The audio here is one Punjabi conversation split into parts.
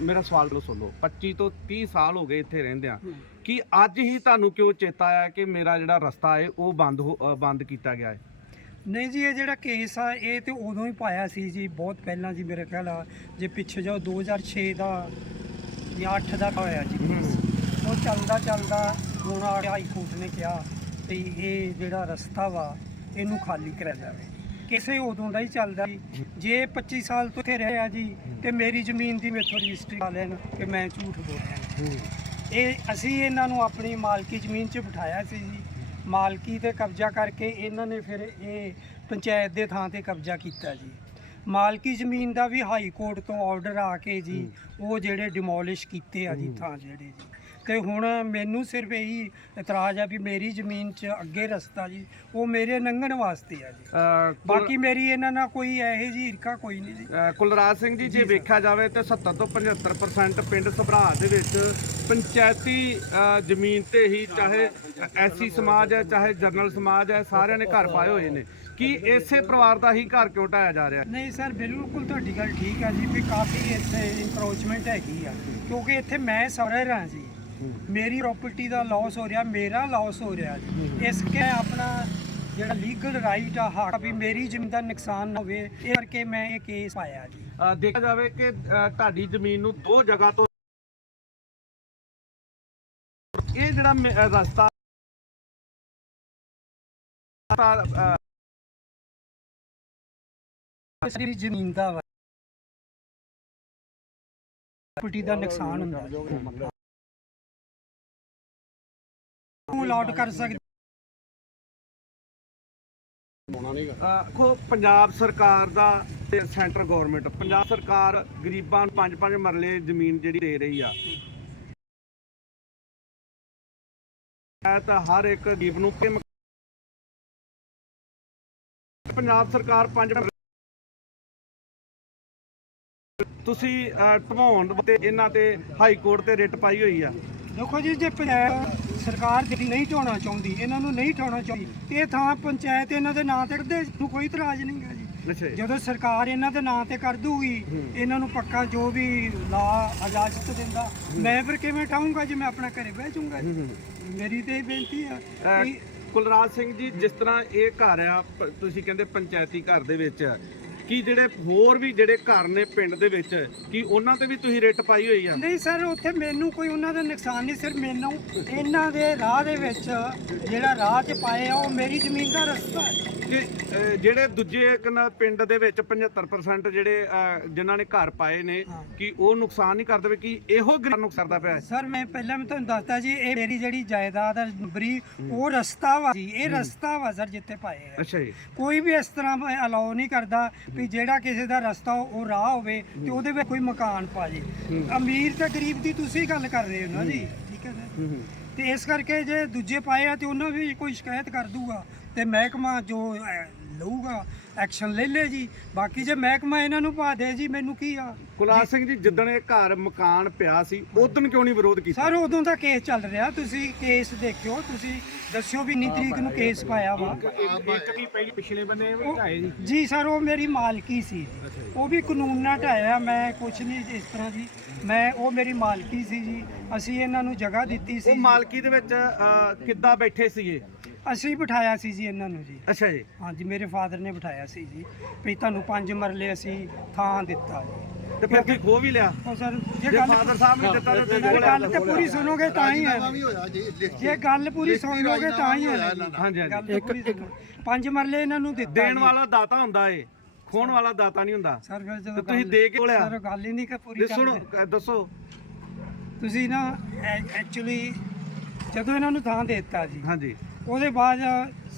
ਮੇਰਾ ਸਵਾਲ ਲੋ ਸੁਣੋ 25 ਤੋਂ 30 ਸਾਲ ਹੋ ਗਏ ਇੱਥੇ ਰਹਿੰਦੇ ਆ। ਕਿ ਅੱਜ ਹੀ ਤੁਹਾਨੂੰ ਕਿਉਂ ਚੇਤਾ ਆਇਆ ਕਿ ਮੇਰਾ ਜਿਹੜਾ ਰਸਤਾ ਹੈ ਉਹ ਬੰਦ ਹੋ- ਅ, ਬੰਦ ਕੀਤਾ ਗਿਆ ਹੈ? ਨਹੀਂ ਜੀ ਇਹ ਜਿਹੜਾ ਕੇਸ ਆ ਇਹ ਤੇ ਉਦੋਂ ਹੀ ਪਾਇਆ ਸੀ ਜੀ ਬਹੁਤ ਪਹਿਲਾਂ ਜੀ ਮੇਰੇ ਖਿਆਲ ਆ ਜੇ ਪਿੱਛੇ ਜਾਓ 2006 ਦਾ ਜਾਂ 8 ਦਾ ਹੋਇਆ ਜੀ ਉਹ ਚੱਲਦਾ ਚੱਲਦਾ ਹੁਣ ਹਾਈ ਕੋਰਟ ਨੇ ਕਿਹਾ ਤੇ ਇਹ ਜਿਹੜਾ ਰਸਤਾ ਵਾ ਇਹਨੂੰ ਖਾਲੀ ਕਰਿਆ ਜਾਵੇ। ਕਿਸੇ ਉਦੋਂ ਦਾ ਹੀ ਚੱਲਦਾ ਜੀ। ਜੇ 25 ਸਾਲ ਤੋਂ ਇੱਥੇ ਰਿਹਾ ਜੀ ਤੇ ਮੇਰੀ ਜ਼ਮੀਨ ਦੀ ਮੇਥੋਂ ਰਜਿਸਟਰੀ ਲਾ ਲੈਣ ਕਿ ਮੈਂ ਝੂਠ ਬੋਲ ਰਿਹਾ ਇਹ ਅਸੀਂ ਇਹਨਾਂ ਨੂੰ ਆਪਣੀ ਮਾਲਕੀ ਜ਼ਮੀਨ 'ਚ ਬਿਠਾਇਆ ਸੀ ਜੀ। ਮਾਲਕੀ ਤੇ ਕਬਜ਼ਾ ਕਰਕੇ ਇਹਨਾਂ ਨੇ ਫਿਰ ਇਹ ਪੰਚਾਇਤ ਦੇ ਥਾਂ ਤੇ ਕਬਜ਼ਾ ਕੀਤਾ ਜੀ। ਮਾਲਕੀ ਜ਼ਮੀਨ ਦਾ ਵੀ ਹਾਈ ਕੋਰਟ ਤੋਂ ਆਰਡਰ ਆ ਕੇ ਜੀ ਉਹ ਜਿਹੜੇ ਡਿਮੋਲਿਸ਼ ਕੀਤੇ ਆ ਜੀ ਥਾਂ ਜਿਹੜੇ ਜੀ। ਤੇ ਹੁਣ ਮੈਨੂੰ ਸਿਰਫ ਇਹੀ ਇਤਰਾਜ਼ ਆ ਵੀ ਮੇਰੀ ਜ਼ਮੀਨ 'ਚ ਅੱਗੇ ਰਸਤਾ ਜੀ ਉਹ ਮੇਰੇ ਲੰਘਣ ਵਾਸਤੇ ਆ ਜੀ। ਬਾਕੀ ਮੇਰੀ ਇਹਨਾਂ ਨਾਲ ਕੋਈ ਇਹੋ ਜੀ ਈਰਖਾ ਕੋਈ ਨਹੀਂ ਜੀ। ਕੁਲਰਾਜ ਸਿੰਘ ਜੀ ਜੇ ਵੇਖਿਆ ਜਾਵੇ ਤੇ 70 ਤੋਂ 75% ਪਿੰਡ ਸਭਰਾ ਦੇ ਵਿੱਚ ਪੰਚਾਇਤੀ ਜ਼ਮੀਨ ਤੇ ਹੀ ਚਾਹੇ ਐਸੀ ਸਮਾਜ ਹੈ ਚਾਹੇ ਜਰਨਲ ਸਮਾਜ ਹੈ ਸਾਰਿਆਂ ਨੇ ਘਰ ਪਾਏ ਹੋਏ ਨੇ। ਕੀ ਇਸੇ ਪਰਿਵਾਰ ਦਾ ਹੀ ਘਰ ਕਿਉਂ ਢਾਇਆ ਜਾ ਰਿਹਾ? ਨਹੀਂ ਸਰ ਬਿਲਕੁਲ ਤੁਹਾਡੀ ਗੱਲ ਠੀਕ ਹੈ ਜੀ ਵੀ ਕਾਫੀ ਇੱਥੇ ਇਨਕਰੋਚਮੈਂਟ ਹੈਗੀ ਆ। ਕਿਉਂਕਿ ਇੱਥੇ ਮੈਂ ਸੌਰਰ ਹਾਂ ਜੀ ਮੇਰੀ ਪ੍ਰਾਪਰਟੀ ਦਾ ਲਾਸ ਹੋ ਰਿਹਾ ਮੇਰਾ ਲਾਸ ਹੋ ਰਿਹਾ ਜੀ। ਇਸ ਕੇ ਆਪਣਾ ਜਿਹੜਾ ਲੀਗਲ ਰਾਈਟ ਆ ਹੱਕ ਵੀ ਮੇਰੀ ਜ਼ਮੀਨ ਦਾ ਨੁਕਸਾਨ ਨਾ ਹੋਵੇ ਇਹ ਕਰਕੇ ਮੈਂ ਇਹ ਕੇਸ ਪਾਇਆ ਜੀ। ਦੇਖਿਆ ਜਾਵੇ ਕਿ ਤੁਹਾਡੀ ਜ਼ਮੀਨ ਨੂੰ ਦੋ ਜਗ੍ਹਾ ਤੋਂ ਇਹ ਜਿਹੜਾ ਰਸਤਾ ਮੇਰੀ ਜ਼ਮੀਨ ਦਾ ਪ੍ਰਾਪਰਟੀ ਦਾ ਨੁਕਸਾਨ ਹੁੰਦਾ। ਜੀ ਅਲਾਟ ਕਰ ਸਕਦੇ ਅ, ਖੋ ਪੰਜਾਬ ਸਰਕਾਰ ਦਾ ਤੇ ਸੈਂਟਰ ਗਵਰਨਮੈਂਟ ਪੰਜਾਬ ਸਰਕਾਰ ਗਰੀਬਾਂ ਨੂੰ ਪੰਜ ਪੰਜ ਮਰਲੇ ਜ਼ਮੀਨ ਜਿਹੜੀ ਦੇ ਰਹੀ ਆ। ਇਹ ਤਾਂ ਹਰ ਇੱਕ ਗਰੀਬ ਨੂੰ ਪੰਜ- ਪੰਜਾਬ ਸਰਕਾਰ ਪੰਜ ਤੁਸੀਂ ਅ, ਢਵਾਉਣ ਤੇ ਇਹਨਾਂ ਤੇ ਹਾਈ ਕੋਰਟ ਤੇ ਰਿਟ ਪਾਈ ਹੋਈ ਆ। ਦੇਖੋ ਜੀ ਜੇ ਪੰਜਾਬ ਸਰਕਾਰ ਜਿਹੜੀ ਨਹੀਂ ਢਾਉਣਾ ਚਾਹੁੰਦੀ ਇਹਨਾਂ ਨੂੰ ਨਹੀਂ ਢਾਉਣਾ ਚਾਹੁੰਦੀ ਇਹ ਥਾਂ ਪੰਚਾਇਤ ਇਹਨਾਂ ਦੇ ਨਾਂ ਤੇ ਕਰਦੇ ਨੂੰ ਕੋਈ ਇਤਰਾਜ਼ ਨਹੀਂ ਗਾ ਜੀ। ਜਦੋਂ ਸਰਕਾਰ ਇਹਨਾਂ ਦੇ ਨਾਂ ਤੇ ਕਰ ਦੂਗੀ ਇਹਨਾਂ ਨੂੰ ਪੱਕਾ ਜੋ ਵੀ ਲਾ ਇਜਾਜ਼ਤ ਦਿੰਦਾ ਮੈਂ ਫਿਰ ਕਿਵੇਂ ਠਾਉਂਗਾ ਜੇ ਮੈਂ ਆਪਣਾ ਘਰੇ ਬਹਿ ਜਾਊਂਗਾ ਮੇਰੀ ਤੇ ਇਹ ਬੇਨਤੀ ਕਿ ਕੁਲਰਾਜ ਸਿੰਘ ਜੀ ਜਿਸ ਤਰ੍ਹਾਂ ਇਹ ਘਰ ਆ ਤੁਸੀਂ ਕਹਿੰਦੇ ਪੰਚਾਇਤੀ ਘਰ ਦੇ ਵਿੱਚ ਕਿ ਜਿਹੜੇ ਹੋਰ ਵੀ ਜਿਹੜੇ ਘਰ ਨੇ ਪਿੰਡ ਦੇ ਵਿੱਚ, ਕਿ ਉਹਨਾਂ ਤੇ ਵੀ ਤੁਸੀਂ ਰਿਟ ਪਾਈ ਹੋਈ ਆ? ਨਹੀਂ ਸਰ, ਉੱਥੇ ਮੈਨੂੰ ਕੋਈ ਉਹਨਾਂ ਦਾ ਨੁਕਸਾਨ ਨਹੀਂ ਸਿਰ ਮੈਨੂੰ ਇਹਨਾਂ ਦੇ ਰਾਹ ਦੇ ਵਿੱਚ ਜਿਹੜਾ ਰਾਹ 'ਚ ਪਾਏ ਆ, ਉਹ ਮੇਰੀ ਜ਼ਮੀਨ ਦਾ ਰਸਤਾ ਹੈ। ਕਿ ਅਹ, ਜਿਹੜੇ ਦੂਜੇ ਕਨਾ ਪਿੰਡ ਦੇ ਵਿੱਚ 75% ਜਿਹੜੇ ਜਿਨ੍ਹਾਂ ਨੇ ਘਰ ਪਾਏ ਨੇ ਹਾਂ। ਕਿ ਉਹ ਨੁਕਸਾਨ ਨਹੀਂ ਕਰਦੇ ਪਏ ਕਿ ਇਹੋ ਗਰੀਬ ਨੂੰ ਕਰਦਾ ਪਿਆ ਹੈ? ਸਰ ਮੈਂ ਪਹਿਲਾਂ ਮੈਂ ਤੁਹਾਨੂੰ ਦੱਸਤਾ ਜੀ ਇਹ ਮੇਰੀ ਜਿਹੜੀ ਜਾਇਦਾਦ ਹੈ ਬਰੀ ਉਹ ਰਸਤਾ ਵਾ ਜੀ ਇਹ ਰਸਤਾ ਵਾ ਸਰ ਜਿੱਥੇ ਪਾਏ ਆ। ਅੱਛਾ ਜੀ। ਕੋਈ ਵੀ ਇਸ ਤਰ੍ਹਾਂ ਅਲਾਉ ਨਹੀਂ ਕਰਦਾ ਵੀ ਜਿਹੜਾ ਕਿਸੇ ਦਾ ਰਸਤਾ ਉਹ ਰਾਹ ਹੋਵੇ ਤੇ ਉਹਦੇ ਵਿੱਚ ਕੋਈ ਮਕਾਨ ਪਾ ਜੇ। ਅਮੀਰ ਤੇ ਗਰੀਬ ਦੀ ਤੁਸੀਂ ਗੱਲ ਕਰ ਰਹੇ ਹੋ ਨਾ ਜੀ ਠੀਕ ਹੈ ਨਾ ਤੇ ਇਸ ਕਰਕੇ ਜੇ ਦੂਜੇ ਪਾਏ ਆ ਤੇ ਉਹਨਾਂ ਵੀ ਕੋਈ ਸ਼ਿਕਾਇਤ ਕਰ ਦੂਗਾ ਤੇ ਮਹਿਕਮਾ ਜੋ ਲਊਗਾ ਐਕਸ਼ਨ ਲੈ ਲੇ ਜੀ। ਬਾਕੀ ਜੇ ਮਹਿਕਮਾ ਇਹਨਾਂ ਨੂੰ ਪਾ ਦੇ ਜੀ ਮੈਨੂੰ ਕੀ ਆ? ਕੁਲਰਾਜ ਸਿੰਘ ਜੀ ਜਿੱਦਣ ਇਹ ਘਰ ਮਕਾਨ ਪਿਆ ਸੀ ਉਦੋਂ ਕਿਉਂ ਨਹੀਂ ਵਿਰੋਧ ਕੀਤਾ? ਸਰ ਉਦੋਂ ਦਾ ਕੇਸ ਚੱਲ ਰਿਹਾ। ਤੁਸੀਂ ਕੇਸ ਦੇਖਿਓ ਤੁਸੀਂ ਦੱਸਿਓ ਵੀ ਇੰਨੀ ਤਰੀਕ ਨੂੰ ਕੇਸ ਪਾਇਆ ਵਾ। ਪਿਛਲੇ ਬੰਨੇ ਉਹ- ਜੀ ਸਰ ਉਹ ਮੇਰੀ ਮਾਲਕੀ ਸੀ। ਉਹ ਵੀ ਕਾਨੂੰਨ ਨਾਲ ਢਾਇਆ ਮੈਂ ਕੁਛ ਨਹੀਂ ਇਸ ਤਰ੍ਹਾਂ ਜੀ ਮੈਂ ਉਹ ਮੇਰੀ ਮਾਲਕੀ ਸੀ ਜੀ। ਅਸੀਂ ਇਹਨਾਂ ਨੂੰ ਜਗ੍ਹਾ ਦਿੱਤੀ ਉਹ ਸੀ ਮਾਲਕੀ ਦੇ ਵਿੱਚ ਅਹ, ਕਿੱਦਾਂ ਬੈਠੇ ਸੀਗੇ? ਅਸੀਂ ਬਿਠਾਇਆ ਸੀ ਜੀ ਇਹਨਾਂ ਨੂੰ ਜੀ। ਅੱਛਾ ਜੀ। ਹਾਂਜੀ ਮੇਰੇ ਫਾਦਰ ਨੇ ਬਿਠਾਇਆ ਸੀ ਜੀ। ਵੀ ਤੁਹਾਨੂੰ ਪੰਜ ਮਰਲੇ ਅਸੀਂ ਥਾਂ ਦਿੱਤਾ ਜੀ। ਤੇ ਫਿਰ ਤੁਸੀਂ ਖੋ ਵੀ ਲਿਆ? ਉਹ ਸਰ ਜੇ ਜੇ ਗੱਲ ਫਾਦਰ ਸਾਹਿਬ ਨੇ ਦਿੱਤਾ ਤਾਂ ਤੁਸੀਂ ਗੱਲ ਤੇ ਪੂਰੀ ਸੁਣੋਗੇ ਤਾਂ ਹੀ ਹੈ। ਜੇ ਗੱਲ ਪੂਰੀ ਸੁਣ ਲੋਗੇ ਤਾਂ ਹੀ ਹੈ ਜੀ। ਹਾਂਜੀ ਹਾਂਜੀ। ਗੱਲ ਤਾਂ ਪੂਰੀ ਸੁਣੋ। ਪੰਜ ਮਰਲੇ ਇਹਨਾਂ ਨੂੰ ਦਿੱਤਾ ਦੇਣ ਜੀ। ਵਾਲਾ ਦਾਤਾ ਹੁੰਦਾ ਏ। ਖੋਣ ਵਾਲਾ ਦਾਤਾ ਨਹੀਂ ਹੁੰਦਾ। ਸਰ ਫਿਰ ਤੇ ਜਦੋਂ ਤੁਸੀਂ ਗੱਲ- ਦੇ ਕੇ ਖੋਲਿਆ ਸਰ ਗੱਲ ਹੀ ਨਹੀਂ ਕਿ ਪੂਰੀ ਤੇ ਸੁਣੋ। ਅ, ਦੱਸੋ। ਤੁਸੀਂ ਨਾ ਐਕਚੁਅਲੀ ਜਦੋਂ ਇਹਨਾਂ ਨੂੰ ਥਾਂ ਦੇ ਦਿੱਤਾ ਜੀ ਹਾਂਜੀ। ਉਹਦੇ ਬਾਅਦ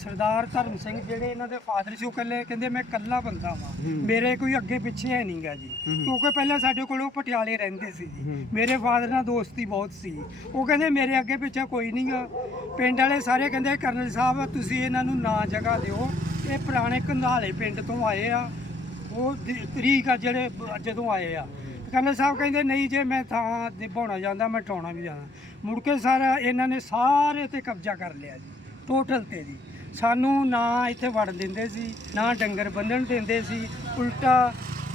ਸਰਦਾਰ ਧਰਮ ਸਿੰਘ ਜਿਹੜੇ ਇਹਨਾਂ ਦੇ ਫਾਦਰ ਸੀ ਉਹ ਕੱਲੇ ਕਹਿੰਦੇ ਮੈਂ ਕੱਲਾ ਬੰਦਾ ਵਾਂ। ਮੇਰੇ ਕੋਈ ਅੱਗੇ ਪਿੱਛੇ ਹੈ ਨਹੀਂਗਾ ਜੀ। ਕਿਉਂਕਿ ਪਹਿਲਾਂ ਸਾਡੇ ਕੋਲ ਉਹ ਪਟਿਆਲੇ ਰਹਿੰਦੇ ਸੀ ਜੀ। ਮੇਰੇ ਫਾਦਰ ਨਾਲ ਦੋਸਤੀ ਬਹੁਤ ਸੀ। ਉਹ ਕਹਿੰਦੇ ਮੇਰੇ ਅੱਗੇ ਪਿੱਛੇ ਕੋਈ ਨਹੀਂਗਾ ਪਿੰਡ ਵਾਲੇ ਸਾਰੇ ਕਹਿੰਦੇ ਕਰਨਲ ਸਾਹਿਬ ਤੁਸੀਂ ਇਹਨਾਂ ਨੂੰ ਨਾ ਜਗ੍ਹਾ ਦਿਓ। ਇਹ ਪੁਰਾਣੇ ਕੰਧਾਲੇ ਪਿੰਡ ਤੋਂ ਆਏ ਆ। ਉਹ ਤਰੀਕ ਆ ਜਿਹੜੇ ਜਦੋਂ ਆਏ ਆ। ਕਰਨਲ ਸਾਹਿਬ ਕਹਿੰਦੇ ਨਹੀਂ ਜੇ ਮੈਂ ਥਾਂ ਨਿਭਾਉਣਾ ਜਾਂਦਾ ਮੈਂ ਟਾਉਣਾ ਵੀ ਜਾਣਾ ਮੁੜ ਕੇ ਸਾਰਾ ਇਹਨਾਂ ਨੇ ਸਾਰੇ ਤੇ ਕਬਜ਼ਾ ਕਰ ਲਿਆ ਜੀ। ਟੋਟਲ ਤੇ ਜੀ। ਸਾਨੂੰ ਨਾ ਇੱਥੇ ਵੜ ਦਿੰਦੇ ਸੀ ਨਾ ਡੰਗਰ ਬੰਨਣ ਦਿੰਦੇ ਸੀ ਉਲਟਾ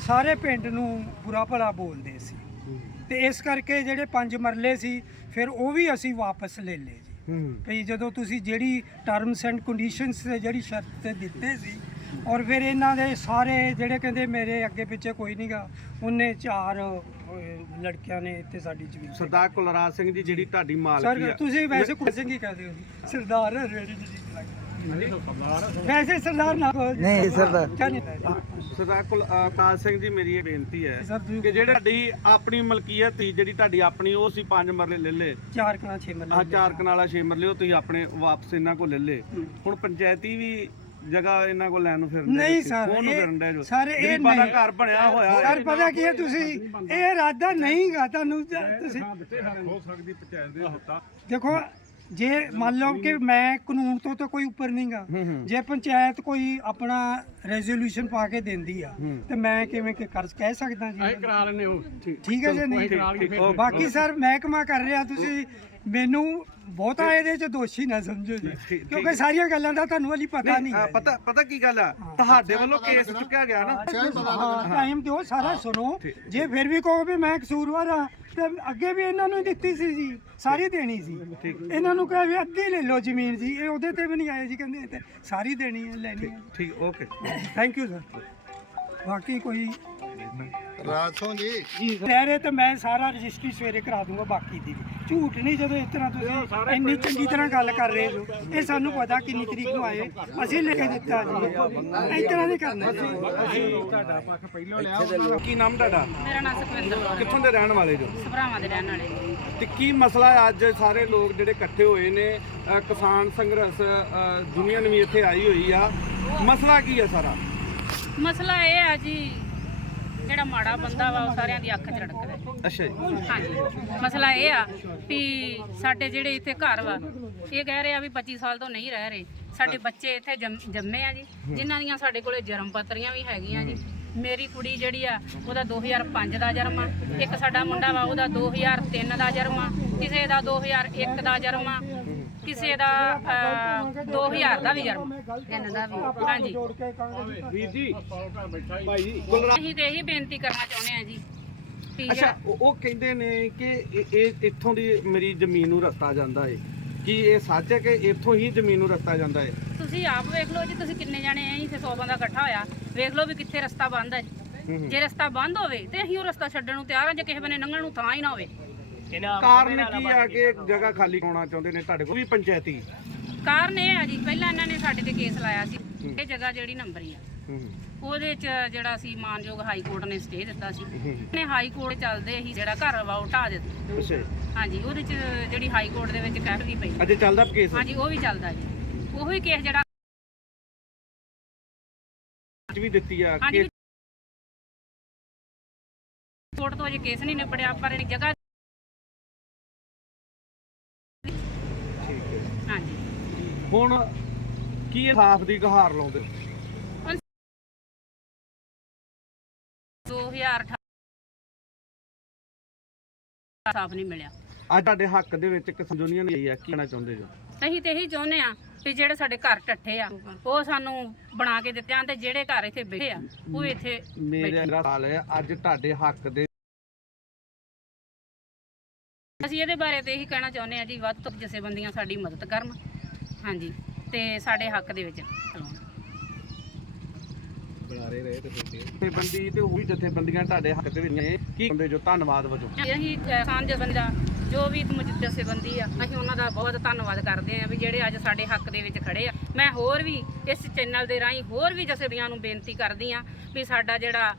ਸਾਰੇ ਪਿੰਡ ਨੂੰ ਬੁਰਾ ਭਲਾ ਬੋਲਦੇ ਸੀ। ਤੇ ਇਸ ਕਰਕੇ ਜਿਹੜੇ ਪੰਜ ਮਰਲੇ ਸੀ ਫਿਰ ਉਹ ਵੀ ਅਸੀਂ ਵਾਪਸ ਲੈ ਲਏ ਜੀ। ਵੀ ਜਦੋਂ ਤੁਸੀਂ ਜਿਹੜੀ ਟਰਮਸ ਐਂਡ ਕੰਡੀਸ਼ਨਸ ਤੇ ਜਿਹੜੀ ਸ਼ਰਤ ਤੇ ਦਿੱਤੇ ਸੀ ਔਰ ਫਿਰ ਇਹਨਾਂ ਦੇ ਸਾਰੇ ਜਿਹੜੇ ਕਹਿੰਦੇ ਮੇਰੇ ਅੱਗੇ ਪਿੱਛੇ ਕੋਈ ਨਹੀਂਗਾ ਉਹਨੇ ਚਾਰ ਅਹ, ਲੜਕਿਆਂ ਨੇ ਇੱਥੇ ਸਾਡੀ ਜ਼ਮੀਨ ਸਰਦਾਰ ਕੁਲਰਾਜ ਸਿੰਘ ਜੀ ਜਿਹੜੀ ਤੁਹਾਡੀ ਮਾਲਕੀ ਸਰ ਆ। ਤੁਸੀਂ ਵੈਸੇ ਕੁਝ ਸਿੰਘ ਹੀ ਕਹਦੇ ਹੋ ਜੀ। ਸਰਦਾਰ ਹੈ ਰੇੜੀ ਜੀ ਵੈਸੇ ਸਰਦਾਰ ਨਾ ਨਹੀਂ, ਸਰਦਾਰ। ਸਰਦਾਰ ਕੁਲਰਾਜ ਸਿੰਘ ਜੀ ਮੇਰੀ ਇਹ ਬੇਨਤੀ ਹੈ ਸਰ ਤੁਸੀਂ ਕਿ ਜਿਹੜੇ ਤੁਹਾਡੀ ਆਪਣੀ ਮਲਕੀਅਤ ਸੀ ਜਿਹੜੀ ਤੁਹਾਡੀ ਆਪਣੀ ਉਹ ਸੀ ਪੰਜ ਮਰਲੇ ਲੈ ਲੇ ਚਾਰ ਕਣਾ ਛੇ ਮਰਲੇ ਆ ਚਾਰ ਕਨਾਲਾ ਛੇ ਮਰਲੇ ਉਹ ਤੁਸੀਂ ਆਪਣੇ ਵਾਪਸ ਇਹਨਾਂ ਕੋਲ ਲੈ ਲੇ ਹੁਣ ਪੰਚਾਇਤੀ ਵੀ ਜਗ੍ਹਾ ਇਹਨਾਂ ਕੋਲ ਲੈਣ ਨੂੰ ਫਿਰਦੇ ਨਹੀਂ। ਸਰ, ਉਹਨੂੰ ਇਹ- ਫਿਰਨ ਡਏ ਜੋ। ਸਰ, ਇਹ ਦਾ ਨਹੀਂ। ਘਰ ਬਣਿਆ ਹੋਇਆ। ਸਰ ਪਤਾ ਕੀ ਹੈ ਤੁਸੀਂ ਇਹ ਇਰਾਦਾ ਨਹੀਂਗਾ ਤੁਹਾਨੂੰ ਤੁਸੀਂ ਹੋ ਸਕਦੀ ਪੰਚਾਇਤ ਦੇ ਹੁੰਦਾ ਦੇਖੋ ਜੇ ਮੰਨ ਲਓ ਕਿ ਮੈਂ ਕਾਨੂੰਨ ਤੋਂ ਤਾਂ ਕੋਈ ਉੱਪਰ ਨਹੀਂਗਾ ਜੇ ਪੰਚਾਇਤ ਕੋਈ ਆਪਣਾ ਰੈਜ਼ੋਲੂਸ਼ਨ ਪਾ ਕੇ ਦਿੰਦੀ ਆ। ਤੇ ਮੈਂ ਕਿਵੇਂ ਕਿ ਕਰ ਕਹਿ ਸਕਦਾ ਜੀ ਕਰਾ ਲੈਣੇ ਉਹ ਠੀਕ ਹੈ ਜੀ ਨਹੀਂ। ਬਾਕੀ ਸਰ ਮਹਿਕਮਾ ਕਰ ਰਿਹਾ ਤੁਸੀਂ ਮੈਨੂੰ ਬਹੁਤਾ ਇਹਦੇ ਚ ਦੋਸ਼ੀ ਨਾ ਸਮਝੋ ਜੀ। ਠੀਕ- ਕਿਉਂਕਿ ਸਾਰੀਆਂ ਗੱਲਾਂ ਦਾ ਤੁਹਾਨੂੰ ਹਲੀ ਪਤਾ ਨਹੀਂ ਅ, ਪਤਾ ਪਤਾ ਕੀ ਗੱਲ ਆ? ਤੁਹਾਡੇ ਵੱਲੋਂ ਕੇਸ ਚੁੱਕਿਆ ਗਿਆ ਨਾ? ਟਾਈਮ ਦਿਓ ਸਾਰਾ ਸੁਣੋ। ਜੇ ਫਿਰ ਵੀ ਕਹੋ ਵੀ ਮੈਂ ਕਸੂਰਵਾਰ ਆ ਤੇ ਅੱਗੇ ਵੀ ਇਹਨਾਂ ਨੂੰ ਹੀ ਦਿੱਤੀ ਸੀ ਜੀ ਸਾਰੀ ਦੇਣੀ ਸੀ। ਇਹਨਾਂ ਨੂੰ ਕਹੇ ਵੀ ਅੱਧੀ ਲੈ ਲਓ ਜ਼ਮੀਨ ਜੀ ਇਹ ਉਹਦੇ ਤੇ ਵੀ ਨਹੀਂ ਆਏ ਜੀ ਕਹਿੰਦੇ ਇਹ ਤੇ ਸਾਰੀ ਦੇਣੀ ਹੈ ਲੈਣੀ ਹੈ। ਠੀਕ ਓਕੇ। ਥੈਂਕ ਯੂ ਸਰ ਬਾਕੀ ਕੋਈ ਰਾਜੋਂ ਜੀ। ਕਹਿ ਰਹੇ ਤੇ ਮੈਂ ਸਾਰਾ ਰਜਿਸਟਰੀ ਸਵੇਰੇ ਕਰਾ ਦੂੰਗਾ ਬਾਕੀ ਦੀ। ਵੀ। ਝੂਠ ਨਹੀਂ ਜਦੋਂ ਇਸ ਤਰ੍ਹਾਂ ਤੁਸੀਂ ਇੰਨੀ ਚੰਗੀ ਤਰ੍ਹਾਂ ਗੱਲ ਕਰ ਰਹੇ ਹੋ। ਇਹ ਸਾਨੂੰ ਪਤਾ ਕਿੰਨੀ ਤਰੀਕ ਨੂੰ ਆਏ। ਅਸੀਂ ਲਿਖ ਕੇ ਦਿੱਤਾ ਜੀ। ਇਸ ਤਰ੍ਹਾਂ ਨਹੀਂ ਕਰਨਾ ਜੀ। ਕੀ ਨਾਮ ਤੁਹਾਡਾ? ਮੇਰਾ ਨਾਮ ਸੁਖਵਿੰਦਰ ਕੌਰ ਕਿੱਥੋਂ ਦੇ ਰਹਿਣ ਵਾਲੇ ਜੋ? ਸਭਰਾਵਾਂ ਦੇ ਰਹਿਣ ਵਾਲੇ। ਤੇ ਕੀ ਮਸਲਾ ਹੈ? ਅੱਜ ਸਾਰੇ ਲੋਕ ਜਿਹੜੇ ਇਕੱਠੇ ਹੋਏ ਨੇ ਅ, ਕਿਸਾਨ ਸੰਘਰਸ਼ ਯੂਨੀਅਨ ਵੀ ਇੱਥੇ ਆਈ ਹੋਈ ਆ। ਮਸਲਾ ਕੀ ਹੈ ਸਾਰਾ? ਮਸਲਾ ਇਹ ਆ ਜੀ ਜਿਹੜਾ ਮਾੜਾ ਬੰਦਾ ਵਾ ਉਹ ਸਾਰਿਆਂ ਦੀ ਅੱਖ 'ਚ ਰੜਕਦਾ ਹੈ। ਅੱਛਾ ਜੀ। ਹਾਂਜੀ। ਮਸਲਾ ਇਹ ਆ ਵੀ ਸਾਡੇ ਜਿਹੜੇ ਇੱਥੇ ਘਰ ਵਾ ਇਹ ਕਹਿ ਰਹੇ ਆ ਵੀ 25 ਸਾਲ ਤੋਂ ਨਹੀਂ ਰਹਿ ਰਹੇ। ਸਾਡੇ ਬੱਚੇ ਇੱਥੇ ਜੰਮ- ਜੰਮੇ ਆ ਜੀ। ਜਿਨ੍ਹਾਂ ਦੀਆਂ ਸਾਡੇ ਕੋਲੇ ਜਨਮ ਪੱਤਰੀਆਂ ਵੀ ਹੈਗੀਆਂ ਜੀ। ਮੇਰੀ ਕੁੜੀ ਜਿਹੜੀ ਆ ਉਹਦਾ 2005 ਦਾ ਜਨਮ ਆ। ਇੱਕ ਸਾਡਾ ਮੁੰਡਾ ਵਾ ਉਹਦਾ 2003 ਦਾ ਜਨਮ ਆ। ਕਿਸੇ ਦਾ 2001 ਦਾ ਜਨਮ ਆ। ਕਿਸੇ ਦਾ ਅਹ, 2000 ਦਾ ਵੀ ਜਨਮ। ਇਹਨਾਂ ਦਾ ਵੀ। ਹਾਂਜੀ। ਵੀਰ ਜੀ। ਅਸੀਂ ਤੇ ਇਹੀ ਬੇਨਤੀ ਕਰਨਾ ਚਾਹੁੰਦੇ ਆ ਜੀ। ਵੀ ਅੱਛਾ ਉਹ ਉਹ ਕਹਿੰਦੇ ਨੇ ਕਿ ਇਹ- ਇਹ ਇੱਥੋਂ ਦੀ ਮੇਰੀ ਜ਼ਮੀਨ ਨੂੰ ਰਸਤਾ ਜਾਂਦਾ ਏ। ਕੀ ਇਹ ਸੱਚ ਹੈ ਕਿ ਇੱਥੋਂ ਹੀ ਜ਼ਮੀਨ ਨੂੰ ਰਸਤਾ ਜਾਂਦਾ ਏ? ਤੁਸੀਂ ਆਪ ਵੇਖ ਲਓ ਜੀ ਤੁਸੀਂ ਕਿੰਨੇ ਜਾਣੇ ਆ ਇੱਥੇ 100 ਬੰਦਾ ਇਕੱਠਾ ਹੋਇਆ। ਵੇਖ ਲਓ ਵੀ ਕਿੱਥੇ ਰਸਤਾ ਬੰਦ ਹੂੰ। ਜੇ ਰਸਤਾ ਬੰਦ ਹੋਵੇ ਤੇ ਅਸੀਂ ਉਹ ਰਸਤਾ ਛੱਡਣ ਨੂੰ ਤਿਆਰ ਹਾਂ ਜੇ ਕਿਸੇ ਬਨੇ ਲੰਘਣ ਨੂੰ ਥਾਂ ਹੀ ਨਾ ਹੋਵੇ। ਕਾਰਨ ਕੀ ਆ ਕਿ ਜਗ੍ਹਾ ਖਾਲੀ ਕਰਾਉਣਾ ਚਾਹੁੰਦੇ ਨੇ ਤੁਹਾਡੇ ਕੋਲ? ਵੀ ਪੰਚਾਇਤੀ। ਕਾਰਨ ਇਹ ਆ ਜੀ ਪਹਿਲਾਂ ਇਹਨਾਂ ਨੇ ਸਾਡੇ ਤੇ ਕੇਸ ਲਾਇਆ ਸੀ। ਇਹ ਜਗ੍ਹਾ ਜਿਹੜੀ ਨੰਬਰੀ ਆ। ਹੂੰ। ਉਹਦੇ ਚ ਜਿਹੜਾ ਸੀ ਮਾਨਯੋਗ ਹਾਈ ਕੋਰਟ ਨੇ ਸਟੇ ਦਿੱਤਾ ਸੀ। ਨੇ ਹਾਈ ਕੋਰਟ ਚੱਲਦੇ ਹੀ ਜਿਹੜਾ ਘਰ ਵਾ ਉਹ ਢਾਹ ਦਿੱਤਾ। ਹਾਂਜੀ ਉਹਦੇ ਚ ਜਿਹੜੀ ਹਾਈ ਕੋਰਟ ਦੇ ਵਿੱਚ ਕਹਿ ਵੀ ਪਈ। ਅਜੇ ਚੱਲਦਾ ਕੇਸ? ਹਾਂਜੀ ਉਹ ਵੀ ਚੱਲਦਾ ਜੀ। ਉਹੀ ਕੇਸ ਜਿਹੜਾ ਅੱਜ ਵੀ ਦਿੱਤੀ ਆ ਕੋਰਟ ਤੋਂ ਅਜੇ ਕੇਸ ਨਹੀਂ ਨਿਬੜਿਆ ਪਰ ਇਹ ਜਗ੍ਹਾ ਠੀਕ ਹੈ ਹਾਂਜੀ ਹੁਣ ਕੀ ਇਨਸਾਫ ਦੀ ਗੁਹਾਰ ਲਾਉਂਦੇ 2018 ਸਾਫ਼ ਨਹੀਂ ਮਿਲਿਆ। ਅੱਜ ਤੁਹਾਡੇ ਹੱਕ ਦੇ ਵਿੱਚ ਕਿਸਾਨ ਯੂਨੀਅਨ ਆਈ ਆ ਕੀ ਕਹਿਣਾ ਚਾਹੁੰਦੇ ਜੋ? ਅਸੀਂ ਤੇ ਇਹੀ ਚਾਹੁੰਦੇ ਆ ਵੀ ਜਿਹੜੇ ਸਾਡੇ ਘਰ ਟੱਠੇ ਆ ਉਹ ਸਾਨੂੰ ਬਣਾ ਕੇ ਦਿੱਤੇ ਆ ਤੇ ਜਿਹੜੇ ਘਰ ਇੱਥੇ ਬੈਠੇ ਆ ਉਹ ਇੱਥੇ ਮੇਰਾ ਸਵਾਲ ਹੈ ਅੱਜ ਤੁਹਾਡੇ ਹੱਕ ਦੇ ਅਸੀਂ ਇਹਦੇ ਬਾਰੇ ਤੇ ਇਹੀ ਕਹਿਣਾ ਚਾਹੁੰਦੇ ਆ ਜੀ ਵੱਧ ਤੋਂ ਵੱਧ ਜਥੇਬੰਦੀਆਂ ਸਾਡੀ ਮਦਦ ਕਰਨ। ਹਾਂਜੀ। ਤੇ ਸਾਡੇ ਹੱਕ ਦੇ ਵਿੱਚ। ਤੇ ਤੇ ਉਹ ਵੀ ਜਥੇਬੰਦੀਆਂ ਤੁਹਾਡੇ ਹੱਕ ਦੇ ਵਿੱਚ ਨੇ। ਕੀ ਕਹਿੰਦੇ ਜੋ ਧੰਨਵਾਦ ਵਜੋਂ? ਅਸੀਂ ਕਿਸਾਨ ਜਥੇਬੰਦੀ ਦਾ ਜੋ ਵੀ ਜਥੇਬੰਦੀ ਆ ਅਸੀਂ ਉਹਨਾਂ ਦਾ ਬਹੁਤ ਧੰਨਵਾਦ ਕਰਦੇ ਆ ਵੀ ਜਿਹੜੇ ਅੱਜ ਸਾਡੇ ਹੱਕ ਦੇ ਵਿੱਚ ਖੜੇ ਆ। ਮੈਂ ਹੋਰ ਵੀ ਇਸ ਚੈਨਲ ਦੇ ਰਾਹੀਂ ਹੋਰ ਵੀ ਜਥੇਬੰਦੀਆਂ ਨੂੰ ਬੇਨਤੀ ਕਰਦੀ ਆ ਵੀ ਸਾਡਾ ਜਿਹੜਾ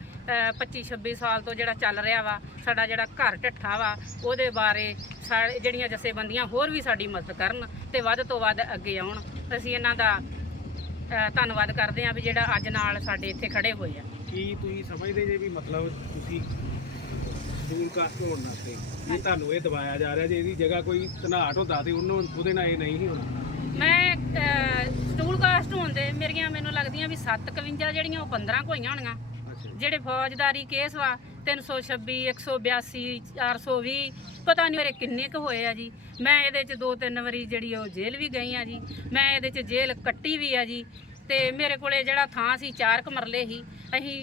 25 26 ਸਾਲ ਤੋਂ ਜਿਹੜਾ ਚੱਲ ਰਿਹਾ ਵਾ ਸਾਡਾ ਜਿਹੜਾ ਘਰ ਢੱਠਾ ਵਾ ਉਹਦੇ ਬਾਰੇ ਜਿਹੜੀਆਂ ਜਥੇਬੰਦੀਆਂ ਹੋਰ ਵੀ ਸਾਡੀ ਮਦਦ ਕਰਨ ਤੇ ਵੱਧ ਤੋਂ ਵੱਧ ਅੱਗੇ ਆਉਣ। ਅਸੀਂ ਇਹਨਾਂ ਦਾ ਧੰਨਵਾਦ ਕਰਦੇ ਆ ਵੀ ਜਿਹੜਾ ਅੱਜ ਨਾਲ ਸਾਡੇ ਇੱਥੇ ਖੜੇ ਹੋਏ ਆ। ਕੀ ਤੁਸੀਂ ਸਮਝਦੇ ਜੇ ਵੀ ਮਤਲਬ ਤੁਸੀਂ ਦੂਰ ਕਾਸਟ ਹੋਣ ਨਾਤੇ ਜੇ ਤੁਹਾਨੂੰ ਇਹ ਦਬਾਇਆ ਜਾ ਰਿਹਾ ਜੇ ਇਹਦੀ ਜਗ੍ਹਾ ਕੋਈ ਧਨਾਟ ਹੁੰਦਾ ਤੇ ਉਹਨੂੰ ਉਹਦੇ ਨਾਲ ਇਹ ਨਹੀਂ ਹੋਣਾ। ਮੈਂ ਸਟੂਲ ਕਾਸਟ ਹੋਣ ਦੇ ਮੇਰੀਆਂ ਮੈਨੂੰ ਲੱਗਦੀਆਂ ਵੀ 751 ਜਿਹੜੀਆਂ ਉਹ 15 ਕੋਈਆਂ ਹੋਣੀਆਂ ਜਿਹੜੇ ਫੌਜਦਾਰੀ ਕੇਸ ਵਾ 326 182 420 ਪਤਾ ਨਹੀਂ ਮੇਰੇ ਕਿੰਨੇ ਕੁ ਹੋਏ ਆ ਜੀ। ਮੈਂ ਇਹਦੇ ਚ ਦੋ ਤਿੰਨ ਵਾਰੀ ਜਿਹੜੀ ਉਹ ਜੇਲ੍ਹ ਵੀ ਗਈ ਆ ਜੀ। ਮੈਂ ਇਹਦੇ ਚ ਜੇਲ੍ਹ ਕੱਟੀ ਵੀ ਆ ਜੀ। ਤੇ ਮੇਰੇ ਕੋਲੇ ਜਿਹੜਾ ਥਾਂ ਸੀ ਚਾਰ ਕੁ ਮਰਲੇ ਸੀ ਅਸੀਂ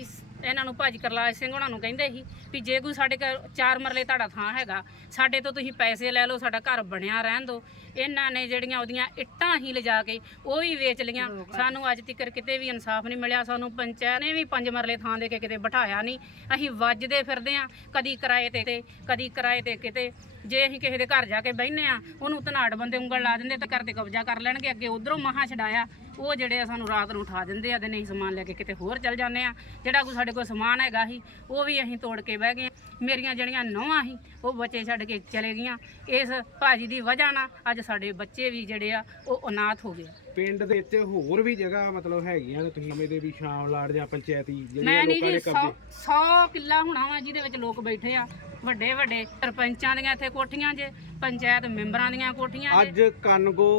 ਇਹਨਾਂ ਨੂੰ ਭਾਜੀ ਕਰਲਾਜ ਸਿੰਘ ਉਹਨਾਂ ਨੂੰ ਕਹਿੰਦੇ ਸੀ ਵੀ ਜੇ ਕੋਈ ਸਾਡੇ ਘਰ ਚਾਰ ਮਰਲੇ ਤੁਹਾਡਾ ਥਾਂ ਹੈਗਾ ਸਾਡੇ ਤੋਂ ਤੁਸੀਂ ਪੈਸੇ ਲੈ ਲਓ ਸਾਡਾ ਘਰ ਬਣਿਆ ਰਹਿਣ ਦਿਓ। ਇਹਨਾਂ ਨੇ ਜਿਹੜੀਆਂ ਉਹਦੀਆਂ ਇੱਟਾਂ ਹੀ ਲਿਜਾ ਕੇ ਉਹ ਵੀ ਵੇਚ ਲੀਆਂ ਸਾਨੂੰ ਅੱਜ ਤੱਕ ਕਿਤੇ ਵੀ ਇਨਸਾਫ ਨਹੀਂ ਮਿਲਿਆ ਸਾਨੂੰ ਪੰਚਾਇਤ ਨੇ ਵੀ ਪੰਜ ਮਰਲੇ ਥਾਂ ਦੇ ਕੇ ਕਿਤੇ ਬਿਠਾਇਆ ਨਹੀਂ। ਅਸੀਂ ਵੱਜਦੇ ਫਿਰਦੇ ਆ ਕਦੀ ਕਿਰਾਏ ਤੇ ਤੇ ਕਦੀ ਕਿਰਾਏ ਤੇ ਕਿਤੇ। ਜੇ ਅਸੀਂ ਕਿਸੇ ਦੇ ਘਰ ਜਾ ਕੇ ਬਹਿੰਨੇ ਆ, ਉਹਨੂੰ ਧਨਾੜ ਬੰਦੇ ਉਂਗਲ ਲਾ ਦਿੰਦੇ ਤਾਂ ਘਰ ਤੇ ਕਬਜ਼ਾ ਕਰ ਲੈਣਗੇ। ਅੱਗੇ ਉਧਰੋਂ ਮਹਾ ਛਡਾਇਆ, ਉਹ ਜਿਹੜੇ ਆ ਸਾਨੂੰ ਰਾਤ ਨੂੰ ਉਠਾ ਦਿੰਦੇ ਆ ਤੇ ਨਹੀਂ ਸਮਾਨ ਲੈ ਕੇ ਕਿਤੇ ਹੋਰ ਚੱਲ ਜਾਂਦੇ ਆ। ਜਿਹੜਾ ਕੋਈ ਸਾਡੇ ਕੋਲ ਸਮਾਨ ਹੈਗਾ ਸੀ, ਉਹ ਵੀ ਅਸੀਂ ਤੋੜ ਕੇ ਬਹਿ ਗਏ ਮੇਰੀਆਂ ਜਿਹੜੀਆਂ ਨੌਵਾਂ ਸੀ, ਉਹ ਬੱਚੇ ਛੱਡ ਕੇ ਚਲੇ ਗਈਆਂ। ਇਸ ਭਾਜੀ ਦੀ ਵਜ੍ਹਾ ਨਾਲ ਅੱਜ ਸਾਡੇ ਬੱਚੇ ਵੀ ਜਿਹੜੇ ਆ, ਉਹ ਅਨਾਥ ਹੋ ਗਏ। ਪਿੰਡ ਦੇ ਵਿੱਚ ਹੋਰ ਵੀ ਜਗ੍ਹਾ ਮਤਲਬ ਹੈਗੀਆਂ ਨੇ ਤੁਸੀਂ ਸਮੇਂ ਦੇ ਵੀ ਸ਼ਾਮ ਲਾੜ ਜਾਂ ਪੰਚਾਇਤੀ ਜਿਹੜੀਆਂ ਮੈਂ ਨਹੀਂ ਲੋਕਾਂ ਜੀ ਦੇ 100 ਕਬਜ਼ੇ। 100 ਕਿੱਲਾ ਹੋਣਾ ਵਾ ਜਿਹਦੇ ਵਿੱਚ ਲੋਕ ਬੈਠੇ ਆ ਵੱਡੇ ਵੱਡੇ ਸਰਪੰਚਾਂ ਦੀਆਂ ਇੱਥੇ ਕੋਠੀਆਂ ਜੇ ਪੰਚਾਇਤ ਮੈਂਬਰਾਂ ਦੀਆਂ ਕੋਠੀਆਂ ਜੇ। ਅੱਜ ਕਨਗੋ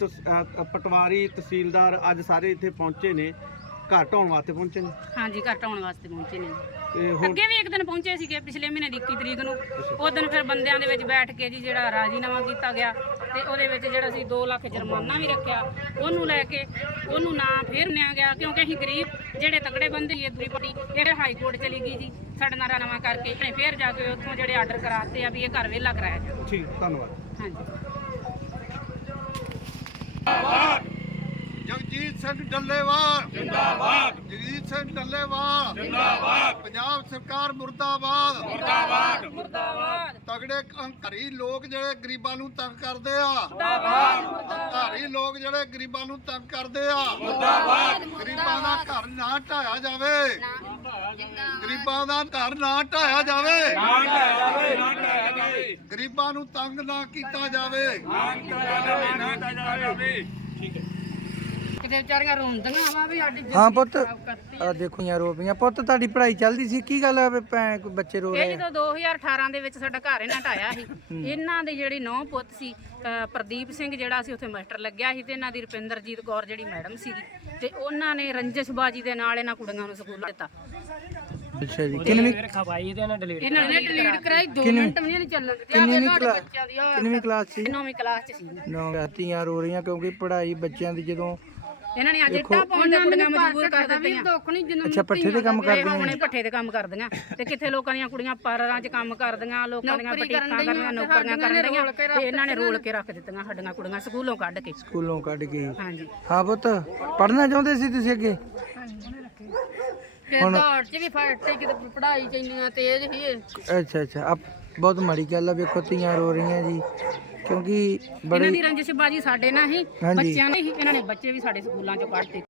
ਤਸ- ਅ, ਪਟਵਾਰੀ ਤਹਿਸੀਲਦਾਰ ਅੱਜ ਸਾਰੇ ਇੱਥੇ ਪਹੁੰਚੇ ਨੇ ਘਰ ਢਾਉਣ ਵਾਸਤੇ ਪਹੁੰਚੇ ਨੇ? ਹਾਂਜੀ ਘਰ ਢਾਉਣ ਵਾਸਤੇ ਪਹੁੰਚੇ ਨੇ। ਤੇ ਹੁਣ ਅੱਗੇ ਵੀ ਇੱਕ ਦਿਨ ਪਹੁੰਚੇ ਸੀਗੇ ਪਿਛਲੇ ਮਹੀਨੇ ਦੀ 21 ਤਰੀਕ ਨੂੰ। ਉਸ ਦਿਨ ਫਿਰ ਬੰਦਿਆਂ ਦੇ ਵਿੱਚ ਬੈਠ ਕੇ ਜੀ ਜਿਹੜਾ ਰਾਜੀਨਾਮਾ ਕੀਤਾ ਗਿਆ ਤੇ ਉਹਦੇ ਵਿੱਚ ਜਿਹੜਾ ਸੀ 2 ਲੱਖ ਜੁਰਮਾਨਾ ਵੀ ਰੱਖਿਆ ਉਹਨੂੰ ਲੈ ਕੇ ਉਹਨੂੰ ਨਾ ਫੇਰ ਨਿਆ ਗਿਆ ਕਿਉਂਕਿ ਅਸੀਂ ਗਰੀਬ ਜਿਹੜੇ ਤਕੜੇ ਬੰਦੇ ਇਹ ਦੂਰੀ ਪੱਟੀ ਇਹ ਹਾਈ ਕੋਰਟ ਚਲੀ ਗਈ ਜੀ ਸਾਡੇ ਨਾਲ ਰਾਜੀਨਾਮਾ ਕਰਕੇ ਫੇਰ ਜਾ ਕੇ ਉੱਥੋਂ ਜਿਹੜੇ ਆਰਡਰ ਕਰਾਤੇ ਆ ਵੀ ਇਹ ਘਰ ਵੇਲਾ ਕਰਾਇਆ ਜਾਵੇ। ਠੀਕ ਧੰਨਵਾਦ। ਹਾਂਜੀ ਜਗਜੀਤ ਸਿੰਘ ਡੱਲੇਵਾਲ। ਜਿੰਦਾਬਾਦ। ਜਗਜੀਤ ਸਿੰਘ ਡੱਲੇਵਾਲ। ਜਿੰਦਾਬਾਦ। ਪੰਜਾਬ ਸਰਕਾਰ ਮੁਰਦਾਬਾਦ। ਮੁਰਦਾਬਾਦ। ਮੁਰਦਾਬਾਦ। ਤਗੜੇ ਹੰਕਾਰੀ ਲੋਕ ਜਿਹੜੇ ਗਰੀਬਾਂ ਨੂੰ ਤੰਗ ਕਰਦੇ ਆ। ਹੰਕਾਰੀ ਲੋਕ ਜਿਹੜੇ ਗਰੀਬਾਂ ਨੂੰ ਤੰਗ ਕਰਦੇ ਆ। ਗਰੀਬਾਂ ਦਾ ਘਰ ਨਾ ਢਾਇਆ ਜਾਵੇ। ਗਰੀਬਾਂ ਦਾ ਘਰ ਨਾ ਢਾਇਆ ਜਾਵੇ। ਗਰੀਬਾਂ ਨੂੰ ਤੰਗ ਨਾ ਕੀਤਾ ਜਾਵੇ। ਕਿਤੇ ਵਿਚਾਰੀਆਂ ਰੋਂਦੀਆਂ ਵਾ ਵੀ ਸਾਡੀ ਹਾਂ ਪੁੱਤ। ਆ। ਦੇਖੋ ਯਾਰ ਰੋਪੀਆਂ ਪੁੱਤ ਤੁਹਾਡੀ ਪੜ੍ਹਾਈ ਚੱਲਦੀ ਸੀ। ਕੀ ਗੱਲ ਆ ਵੀ ਭੈਣ ਕੋਈ ਬੱਚੇ ਰੋ ਇਹ ਰਹੇ ਆ? ਜਦੋਂ 2018 ਦੇ ਵਿੱਚ ਸਾਡਾ ਘਰ ਇਹਨਾਂ ਢਾਇਆ ਸੀ। ਇਹਨਾਂ ਦੀ ਜਿਹੜੀ ਨੌ ਪੁੱਤ ਸੀ ਅਹ ਪ੍ਰਦੀਪ ਸਿੰਘ ਜਿਹੜਾ ਸੀ ਉੱਥੇ ਮਾਸਟਰ ਲੱਗਿਆ ਸੀ ਤੇ ਇਹਨਾਂ ਦੀ ਰੁਪਿੰਦਰਜੀਤ ਕੌਰ ਜਿਹੜੀ ਮੈਡਮ ਸੀਗੀ। ਤੇ ਉਹਨਾਂ ਨੇ ਰੰਜਿਸ਼ਬਾਜੀ ਦੇ ਨਾਲ ਇਹਨਾਂ ਕੁੜੀਆਂ ਨੂੰ ਸਕੂਲ ਦਿੱਤਾ। ਅੱਛਾ ਜੀ। ਕਿੰਨਵੀਂ ਇਹਨਾਂ ਨੇ ਡਿਲੀਟ ਕਰਾਈ। 2 ਮਿੰਟ ਵੀ ਨਹੀਂ ਚੱਲਣ ਦਿੱਤੇ। ਆ ਕਿੰਨਵੀਂ ਸਾਡੇ ਕਲਾਸ ਬੱਚਿਆਂ ਦੀ ਆਹ ਕਿੰਨਵੀਂ ਕਲਾਸ ਸੀ? ਨੌਵੀਂ ਕਲਾਸ ਚ ਸੀ। ਨੌ ਧੀਆਂ ਰੋ ਰਹੀਆਂ ਕਿਉਂਕਿ ਪੜ੍ਹਾਈ ਬੱਚਿਆਂ ਦੀ ਜਦੋਂ ਇਹਨਾਂ ਨੇ ਅੱਜ ਇੱਟਾਂ ਪਾਉਣ ਦੇ ਕੁੜੀਆਂ ਮਜਬੂਰ ਕਰ ਦਿੱਤੀਆਂ ਅੱਛਾ ਪੱਠੇ ਤੇ ਕੰਮ ਕਰਦੀਆਂ ਆਪਣੇ ਪੱਠੇ ਤੇ ਕੰਮ ਕਰਦੀਆਂ। ਤੇ ਕਿੱਥੇ ਲੋਕਾਂ ਦੀਆਂ ਕੁੜੀਆਂ ਪਾਰਲਰਾਂ 'ਚ ਕੰਮ ਕਰਦੀਆਂ ਲੋਕਾਂ ਦੀਆਂ ਬਟੀਕਾਂ ਕਰਦੀਆਂ ਨੌਕਰੀਆਂ ਕਰਦੀਆਂ ਤੇ ਇਹਨਾਂ ਨੇ ਰੋਲ ਕੇ ਰੱਖ ਦਿੱਤੀਆਂ ਸਾਡੀਆਂ ਕੁੜੀਆਂ ਸਕੂਲੋਂ ਕੱਢ ਕੇ। ਸਕੂਲੋਂ ਕੱਢ ਕੇ। ਹਾਂਜੀ। ਹਾਂ ਪੁੱਤ ਪੜ੍ਹਨਾ ਚਾਹੁੰਦੇ ਸੀ ਤੁਸੀਂ ਅੱਗੇ? ਫਿਰ ਦੌੜ ਚ ਵੀ ਫਟ ਕਿਤੇ ਪੜਾਈ ਚ ਇੰਨੀਆਂ ਤੇਜ਼ ਸੀ। ਅੱਛਾ ਅੱਛਾ। ਆ ਬਹੁਤ ਮਾੜੀ ਗੱਲ ਆ ਵੇਖੋ ਧੀਆਂ ਰੋ ਰਹੀਆਂ ਜੀ। ਕਿਉਂਕਿ ਇਹਨਾਂ ਬੜੇ ਦੀ ਰੰਜਿਸ਼ਬਾਜੀ ਸਾਡੇ ਨਾਲ ਹੀ ਹਾਂਜੀ। ਬੱਚਿਆਂ ਨੇ ਹੀ ਇਹਨਾਂ ਨੇ ਬੱਚੇ ਵੀ ਸਾਡੇ ਸਕੂਲਾਂ 'ਚੋਂ ਕੱਢਤੇ